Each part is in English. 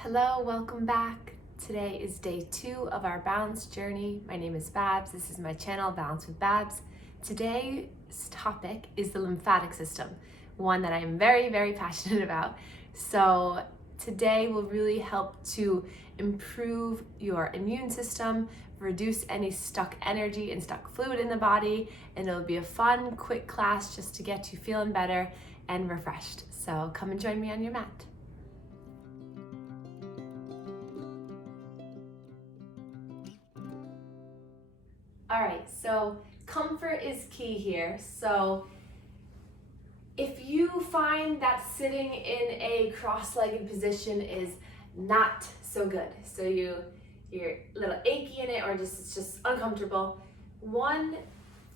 Hello, welcome back. Today is day 2 of our balance journey. My name is Babz. This is my channel, Balance with Babz. Today's topic is the lymphatic system, one that I'm very passionate about. So today will really help to improve your immune system, reduce any stuck energy and stuck fluid in the body, and it'll be a fun, quick class just to get you feeling better and refreshed. So come and join me on your mat. All right, so comfort is key here. So if you find that sitting in a cross-legged position is not so good, so you're a little achy in it or it's just uncomfortable, one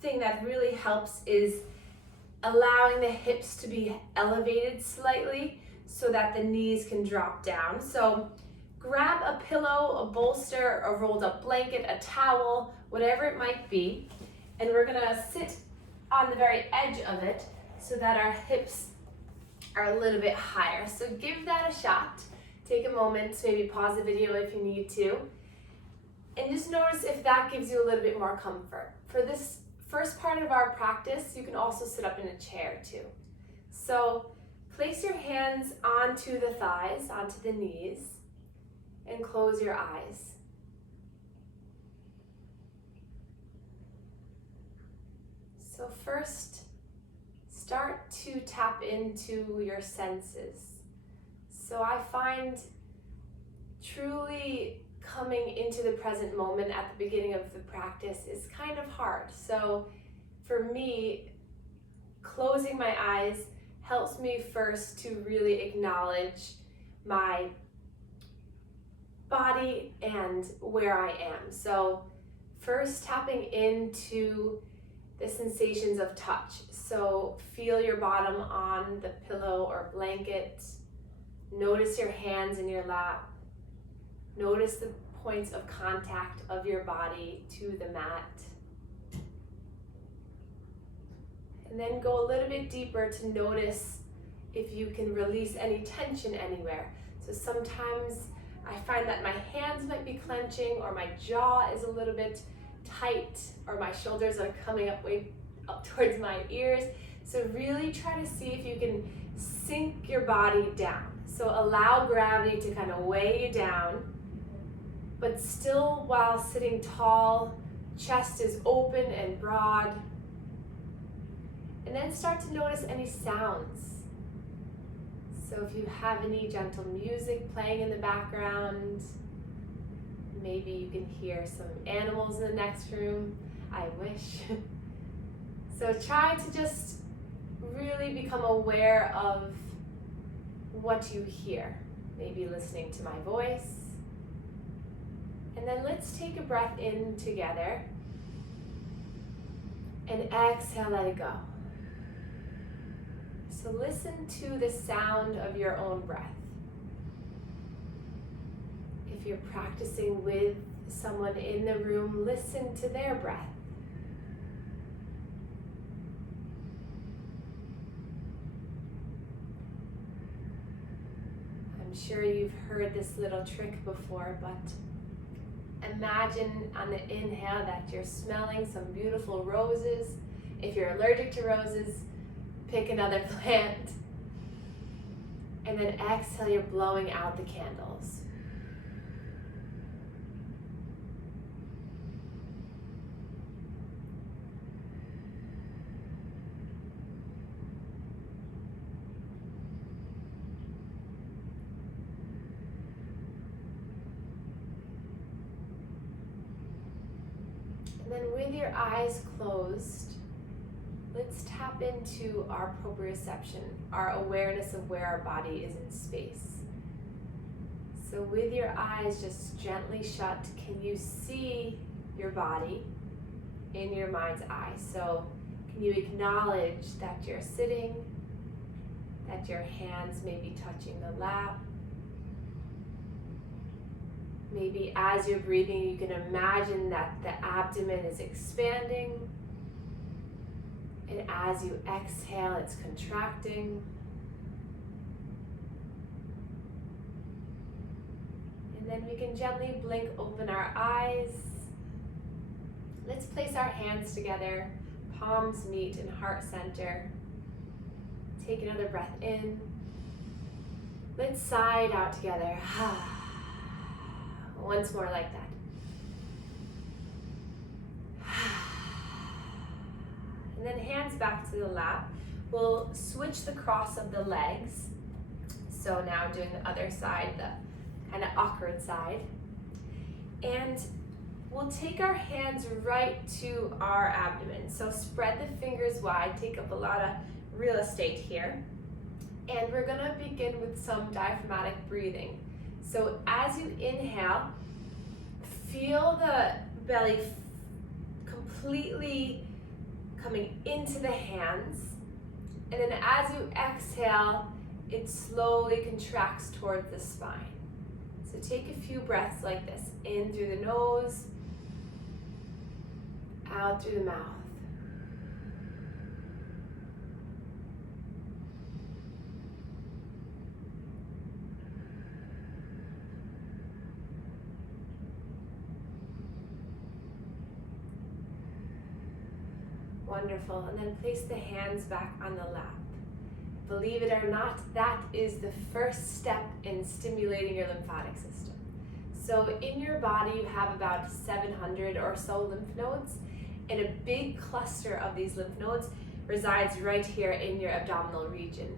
thing that really helps is allowing the hips to be elevated slightly so that the knees can drop down. So grab a pillow, a bolster, a rolled up blanket, a towel, whatever it might be, and we're gonna sit on the very edge of it so that our hips are a little bit higher. So give that a shot. Take a moment, maybe pause the video if you need to, and just notice if that gives you a little bit more comfort. For this first part of our practice, you can also sit up in a chair too. So place your hands onto the thighs, onto the knees, and close your eyes. So first, start to tap into your senses. So I find truly coming into the present moment at the beginning of the practice is kind of hard. So for me, closing my eyes helps me first to really acknowledge my body and where I am. So first, tapping into the sensations of touch. So feel your bottom on the pillow or blanket. Notice your hands in your lap. Notice the points of contact of your body to the mat. And then go a little bit deeper to notice if you can release any tension anywhere. So sometimes I find that my hands might be clenching, or my jaw is a little bit tight, or my shoulders are coming way up towards my ears. So really try to see if you can sink your body down. So allow gravity to kind of weigh you down, but still while sitting tall, chest is open and broad. And then start to notice any sounds. So if you have any gentle music playing in the background, maybe you can hear some animals in the next room. I wish. So try to just really become aware of what you hear. Maybe listening to my voice. And then let's take a breath in together. And exhale, let it go. So listen to the sound of your own breath. If you're practicing with someone in the room, listen to their breath. I'm sure you've heard this little trick before, but imagine on the inhale that you're smelling some beautiful roses. If you're allergic to roses, pick another plant. And then exhale, you're blowing out the candles. And then with your eyes closed, let's tap into our proprioception, our awareness of where our body is in space. So with your eyes just gently shut, can you see your body in your mind's eye? So can you acknowledge that you're sitting, that your hands may be touching the lap? Maybe as you're breathing, you can imagine that the abdomen is expanding. And as you exhale, it's contracting. then we can gently blink open our eyes. Let's place our hands together, palms meet in heart center. Take another breath in. Let's sigh it out together. Once more like that. And then hands back to the lap. We'll switch the cross of the legs. So now doing the other side, the kind of awkward side. And we'll take our hands right to our abdomen. So spread the fingers wide, take up a lot of real estate here. And we're gonna begin with some diaphragmatic breathing. So as you inhale, feel the belly completely coming into the hands. And then as you exhale, it slowly contracts towards the spine. So take a few breaths like this. In through the nose, out through the mouth. Wonderful. And then place the hands back on the lap. Believe it or not, that is the first step in stimulating your lymphatic system. So in your body, you have about 700 or so lymph nodes, and a big cluster of these lymph nodes resides right here in your abdominal region.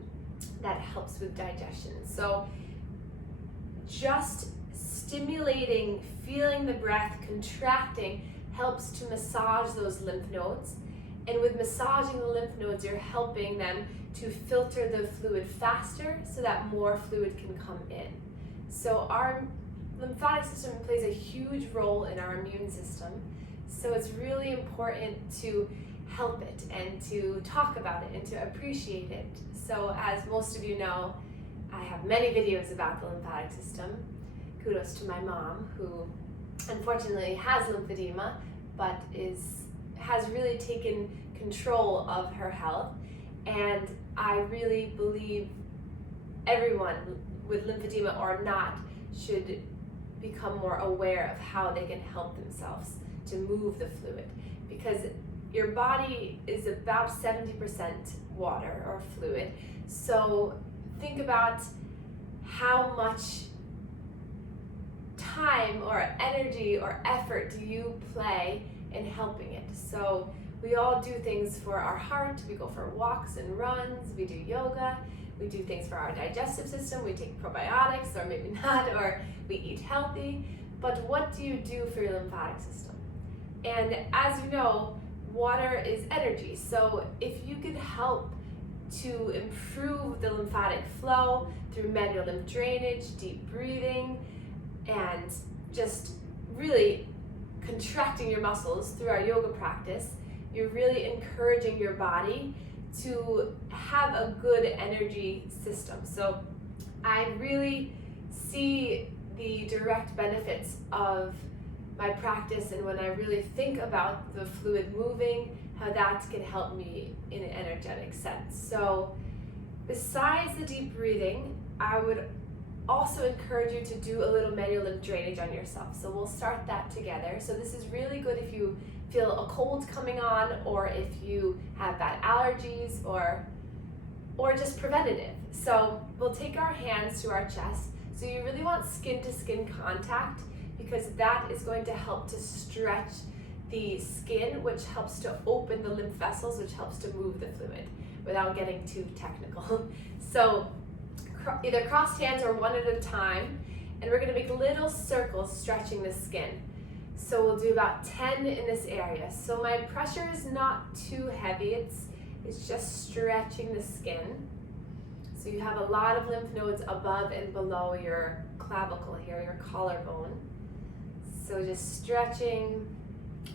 That helps with digestion. So just stimulating, feeling the breath contracting helps to massage those lymph nodes. And with massaging the lymph nodes, you're helping them to filter the fluid faster so that more fluid can come in. So our lymphatic system plays a huge role in our immune system. So it's really important to help it and to talk about it and to appreciate it. So as most of you know, I have many videos about the lymphatic system. Kudos to my mom, who unfortunately has lymphedema, but has really taken control of her health. And I really believe everyone with lymphedema or not should become more aware of how they can help themselves to move the fluid, because your body is about 70% water or fluid. So think about how much time or energy or effort do you play in helping it. So we all do things for our heart. We go for walks and runs, we do yoga, we do things for our digestive system, we take probiotics or maybe not, or we eat healthy. But what do you do for your lymphatic system? And as you know, water is energy. So if you could help to improve the lymphatic flow through manual lymph drainage, deep breathing, and just really contracting your muscles through our yoga practice, you're really encouraging your body to have a good energy system. So I really see the direct benefits of my practice, and when I really think about the fluid moving, how that can help me in an energetic sense. So besides the deep breathing, I would also encourage you to do a little manual lymph drainage on yourself. So we'll start that together. So this is really good if you feel a cold coming on, or if you have bad allergies, or just preventative. So we'll take our hands to our chest. So you really want skin to skin contact, because that is going to help to stretch the skin, which helps to open the lymph vessels, which helps to move the fluid without getting too technical. So either crossed hands or one at a time, and we're going to make little circles stretching the skin. So we'll do about 10 in this area. So my pressure is not too heavy, it's just stretching the skin. So you have a lot of lymph nodes above and below your clavicle here, your collarbone. So just stretching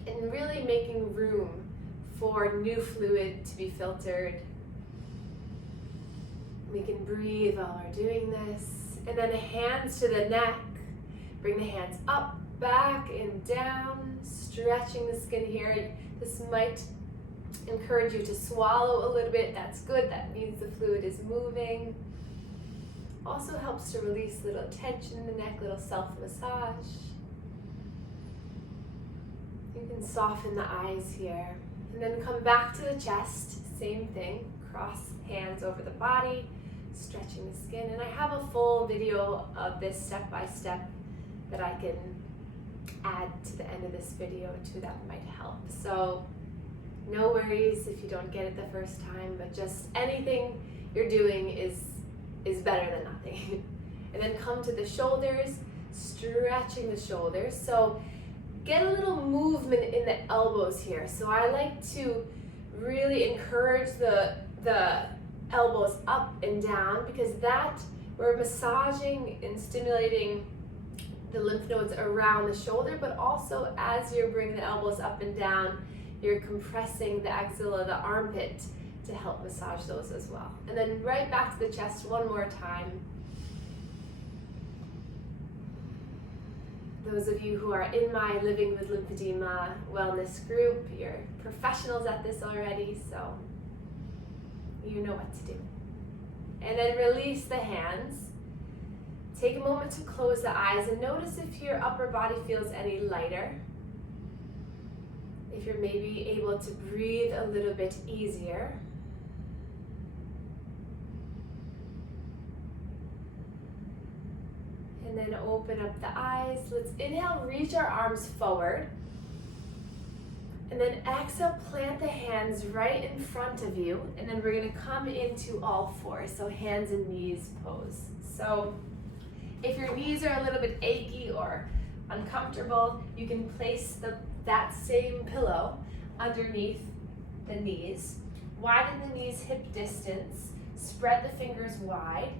and really making room for new fluid to be filtered. We can breathe while we're doing this. And then hands to the neck. Bring the hands up, back, and down, stretching the skin here. This might encourage you to swallow a little bit. That's good. That means the fluid is moving. Also helps to release a little tension in the neck, little self-massage. You can soften the eyes here. And then come back to the chest, same thing. Cross hands over the body, stretching the skin. And I have a full video of this step by step that I can add to the end of this video too, that might help. So no worries if you don't get it the first time, but just anything you're doing is better than nothing. And then come to the shoulders, stretching the shoulders. So get a little movement in the elbows here. So I like to really encourage the elbows up and down, because that we're massaging and stimulating the lymph nodes around the shoulder, but also as you're bringing the elbows up and down, you're compressing the axilla, the armpit, to help massage those as well. And then right back to the chest one more time. Those of you who are in my Living with Lymphedema wellness group, you're professionals at this already, so you know what to do. And then release the hands. Take a moment to close the eyes and notice if your upper body feels any lighter. If you're maybe able to breathe a little bit easier. And then open up the eyes. Let's inhale, reach our arms forward. And then exhale, plant the hands right in front of you. And then we're gonna come into all fours, so hands and knees pose. So if your knees are a little bit achy or uncomfortable, you can place that same pillow underneath the knees. Widen the knees hip distance, spread the fingers wide.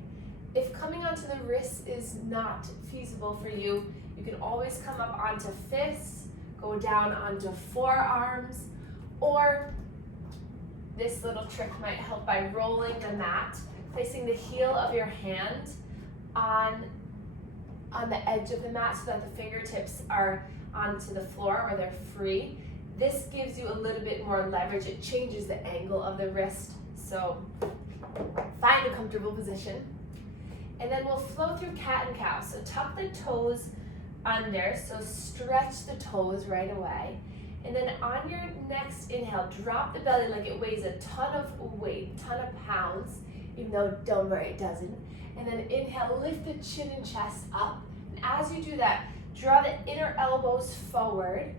If coming onto the wrists is not feasible for you, you can always come up onto fists, go down onto forearms, or this little trick might help by rolling the mat, placing the heel of your hand on the edge of the mat so that the fingertips are onto the floor or they're free. This gives you a little bit more leverage. It changes the angle of the wrist. So find a comfortable position. And then we'll flow through cat and cow. So tuck the toes under, so stretch the toes right away. And then on your next inhale, drop the belly like it weighs a ton of weight, ton of pounds, even though don't worry, it doesn't. And then inhale, lift the chin and chest up. And as you do that, draw the inner elbows forward.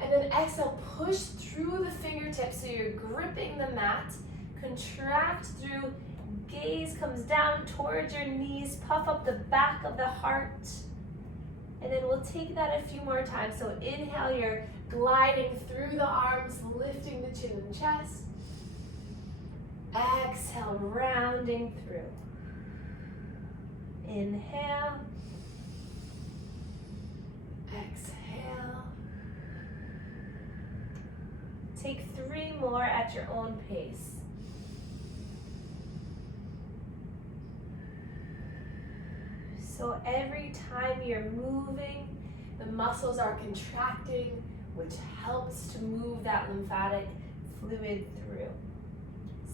And then exhale, push through the fingertips so you're gripping the mat. Contract through, gaze comes down towards your knees, puff up the back of the heart. And then we'll take that a few more times. So inhale, you're gliding through the arms, lifting the chin and chest. Exhale, rounding through. Inhale. Exhale. Take 3 more at your own pace. So every time you're moving, the muscles are contracting, which helps to move that lymphatic fluid through.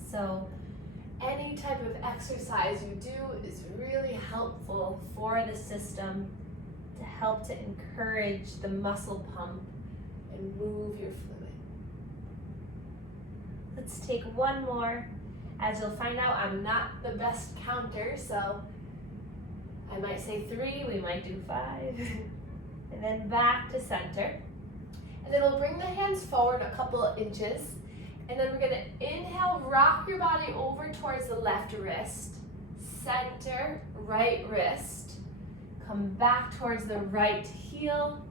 So any type of exercise you do is really helpful for the system to help to encourage the muscle pump and move your fluid. Let's take 1 more. As you'll find out, I'm not the best counter, so I might say 3, we might do 5. And then back to center. And then we'll bring the hands forward a couple of inches. And then we're gonna inhale, rock your body over towards the left wrist. Center, right wrist. Come back towards the right heel,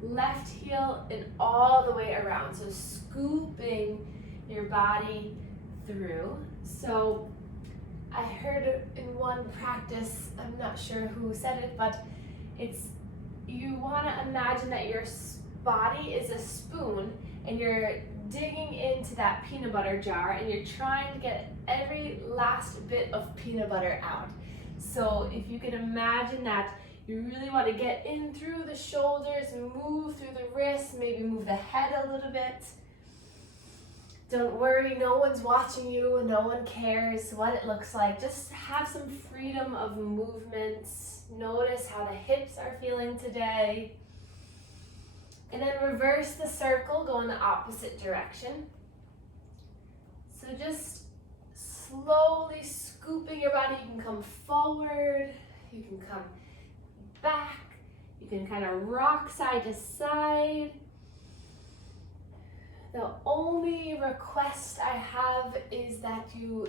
left heel, and all the way around. So scooping your body through. So I heard in one practice, I'm not sure who said it, but it's, you want to imagine that your body is a spoon and you're digging into that peanut butter jar and you're trying to get every last bit of peanut butter out. So if you can imagine that you really want to get in through the shoulders, move through the wrists, maybe move the head a little bit. Don't worry, no one's watching you, no one cares what it looks like. Just have some freedom of movements. Notice how the hips are feeling today. And then reverse the circle, go in the opposite direction. So just slowly scooping your body. You can come forward, you can come back, you can kind of rock side to side. The only request I have is that you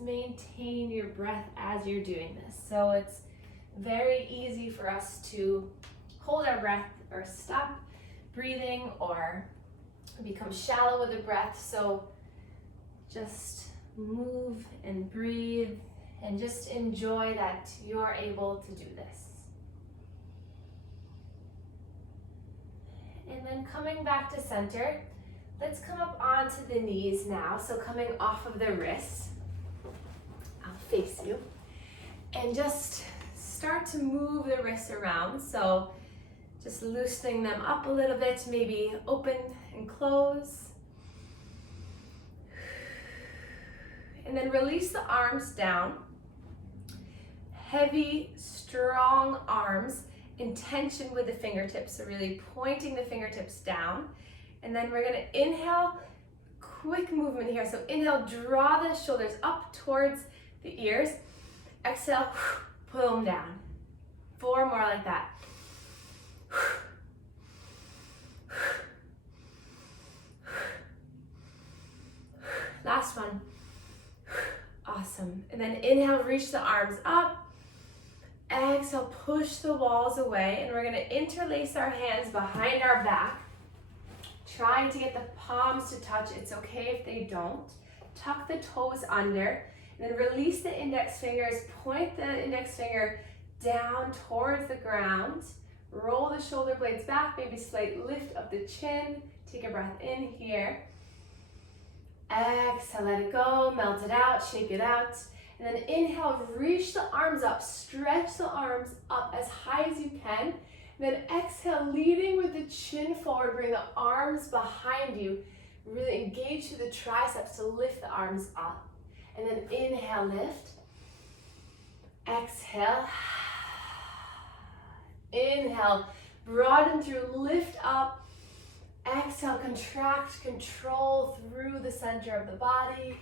maintain your breath as you're doing this. So it's very easy for us to hold our breath or stop breathing or become shallow with the breath. So just move and breathe and just enjoy that you're able to do this. And then coming back to center, let's come up onto the knees now. So coming off of the wrists, I'll face you, and just start to move the wrists around. So just loosening them up a little bit, maybe open and close. And then release the arms down. Heavy, strong arms, intention with the fingertips, so really pointing the fingertips down. And then we're gonna inhale, quick movement here. So inhale, draw the shoulders up towards the ears. Exhale, pull them down. 4 more like that. Last one. Awesome. And then inhale, reach the arms up. Exhale, push the walls away. And we're gonna interlace our hands behind our back, trying to get the palms to touch. It's okay if they don't. Tuck the toes under, and then release the index fingers. Point the index finger down towards the ground. Roll the shoulder blades back, maybe slight lift of the chin. Take a breath in here. Exhale, let it go, melt it out, shake it out. And then inhale, reach the arms up, stretch the arms up as high as you can. And then exhale, leading with the chin forward, bring the arms behind you. Really engage through the triceps to lift the arms up. And then inhale, lift. Exhale. Inhale, broaden through, lift up. Exhale, contract, control through the center of the body.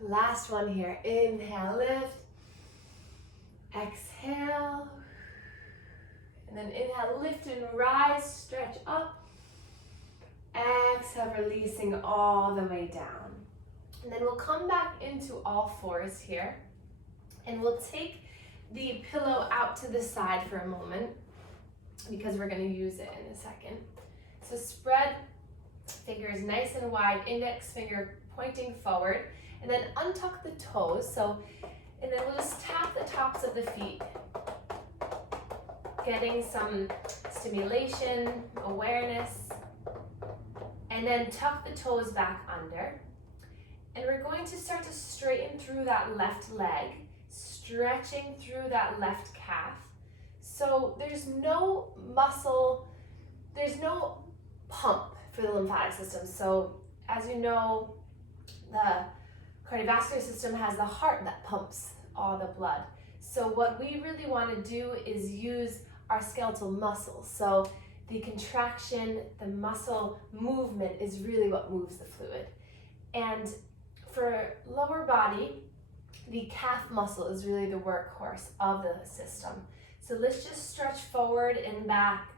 Last one here. Inhale, lift. Exhale. And then inhale, lift and rise, stretch up. Exhale, releasing all the way down. And then we'll come back into all fours here. And we'll take the pillow out to the side for a moment because we're going to use it in a second. So spread fingers nice and wide, index finger pointing forward, and then untuck the toes. And then we'll just tap the tops of the feet, getting some stimulation, awareness, and then tuck the toes back under. And we're going to start to straighten through that left leg, stretching through that left calf. So there's no muscle, there's no pump for the lymphatic system. So as you know, the cardiovascular system has the heart that pumps all the blood. So what we really want to do is use our skeletal muscles. So the contraction, the muscle movement is really what moves the fluid. And for lower body, the calf muscle is really the workhorse of the system. So let's just stretch forward and back,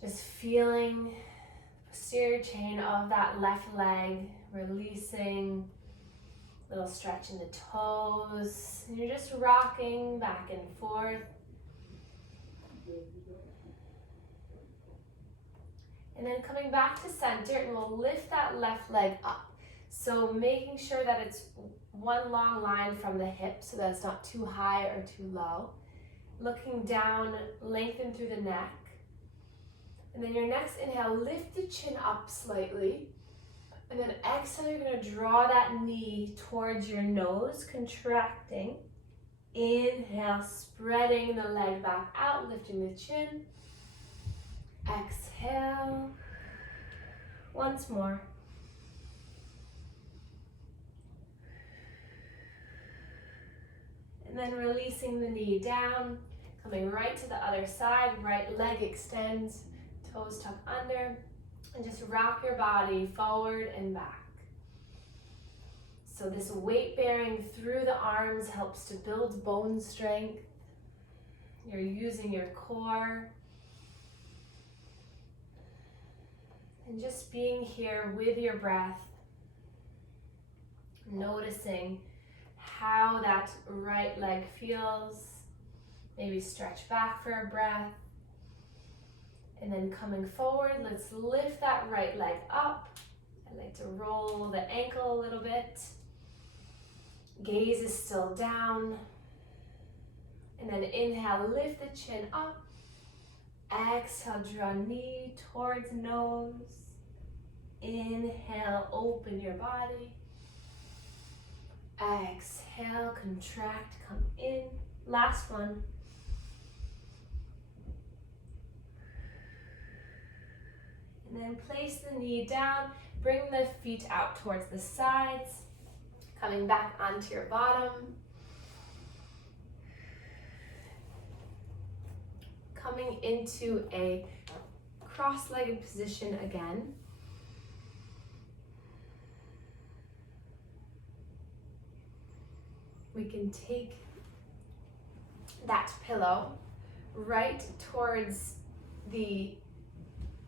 just feeling the posterior chain of that left leg, releasing, little stretch in the toes, and you're just rocking back and forth. And then coming back to center, and we'll lift that left leg up. So making sure that it's one long line from the hip so that it's not too high or too low. Looking down, lengthen through the neck. And then your next inhale, lift the chin up slightly. And then exhale, you're going to draw that knee towards your nose, contracting. Inhale, spreading the leg back out, lifting the chin. Exhale. Once more. And then releasing the knee down, coming right to the other side, right leg extends, toes tuck under, and just rock your body forward and back. So this weight bearing through the arms helps to build bone strength. You're using your core. And just being here with your breath, noticing how that right leg feels. Maybe stretch back for a breath. And then coming forward, let's lift that right leg up. I like to roll the ankle a little bit. Gaze is still down. And then inhale, lift the chin up. Exhale, draw knee towards nose. Inhale, open your body. Exhale, contract, come in. Last one. And then place the knee down. Bring the feet out towards the sides. Coming back onto your bottom. Coming into a cross-legged position again. We can take that pillow right towards the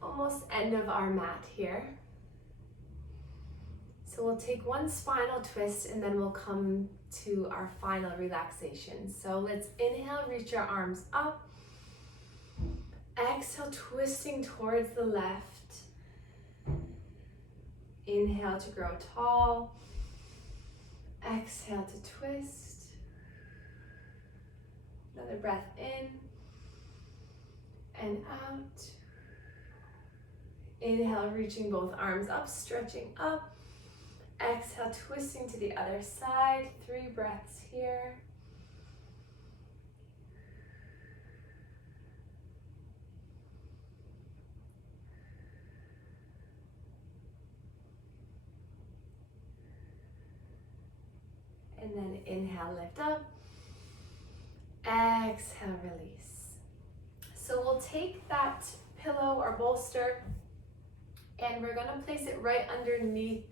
almost end of our mat here. So we'll take one spinal twist and then we'll come to our final relaxation. So let's inhale, reach your arms up. Exhale, twisting towards the left. Inhale to grow tall. Exhale to twist. Another breath in and out. Inhale, reaching both arms up, stretching up. Exhale, twisting to the other side. 3 breaths here. And then inhale, lift up. Exhale, release. So we'll take that pillow or bolster and we're gonna place it right underneath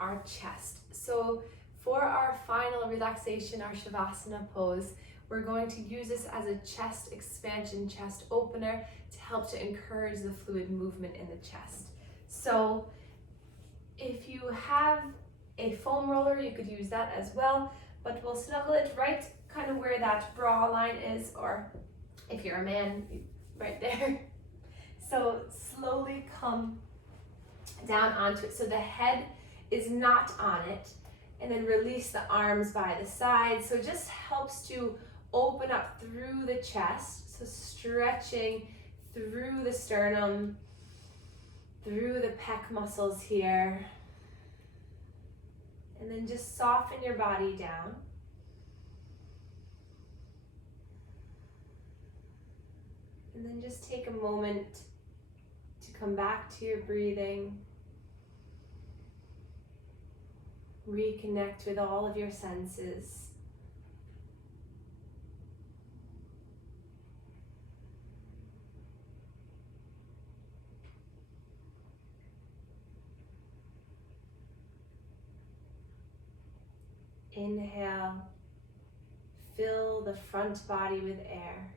our chest. So for our final relaxation, our Shavasana pose, we're going to use this as a chest expansion, chest opener to help to encourage the fluid movement in the chest. So if you have a foam roller, you could use that as well, but we'll snuggle it right kind of where that bra line is, or if you're a man, right there. So slowly come down onto it so the head is not on it, and then release the arms by the side. So it just helps to open up through the chest, so stretching through the sternum, through the pec muscles here. And then just soften your body down. And then just take a moment to come back to your breathing. Reconnect with all of your senses. Inhale, fill the front body with air.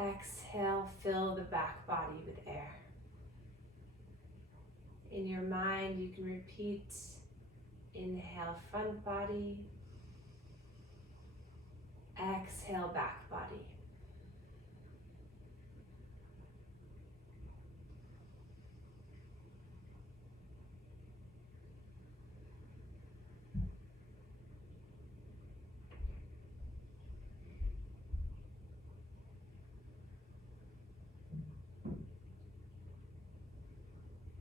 Exhale, fill the back body with air. In your mind, you can repeat, inhale, front body. Exhale, back body.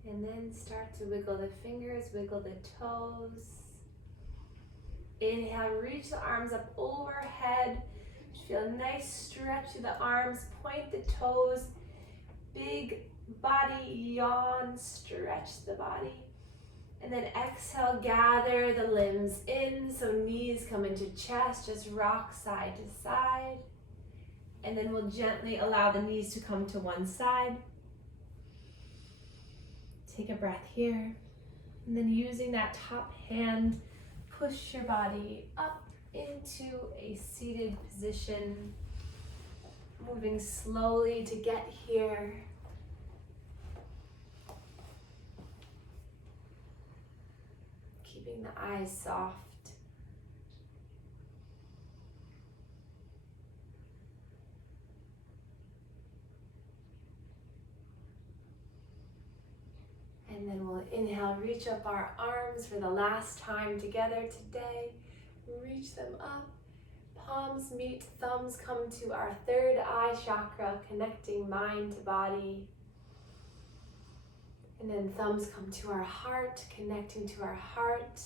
And then start to wiggle the fingers, wiggle the toes. Inhale, reach the arms up overhead. Feel a nice stretch through the arms, point the toes, big body yawn, stretch the body. And then exhale, gather the limbs in, so knees come into chest, just rock side to side. And then we'll gently allow the knees to come to one side. Take a breath here. And then using that top hand, push your body up into a seated position. Moving slowly to get here. Keeping the eyes soft. And then we'll inhale, reach up our arms for the last time together today. Reach them up. Palms meet, thumbs come to our third eye chakra, connecting mind to body. And then thumbs come to our heart, connecting to our heart.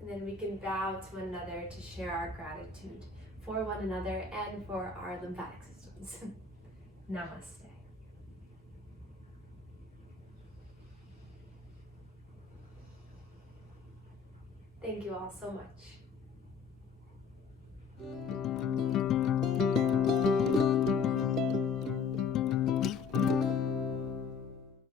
And then we can bow to one another to share our gratitude for one another and for our lymphatic systems. Namaste. Thank you all so much.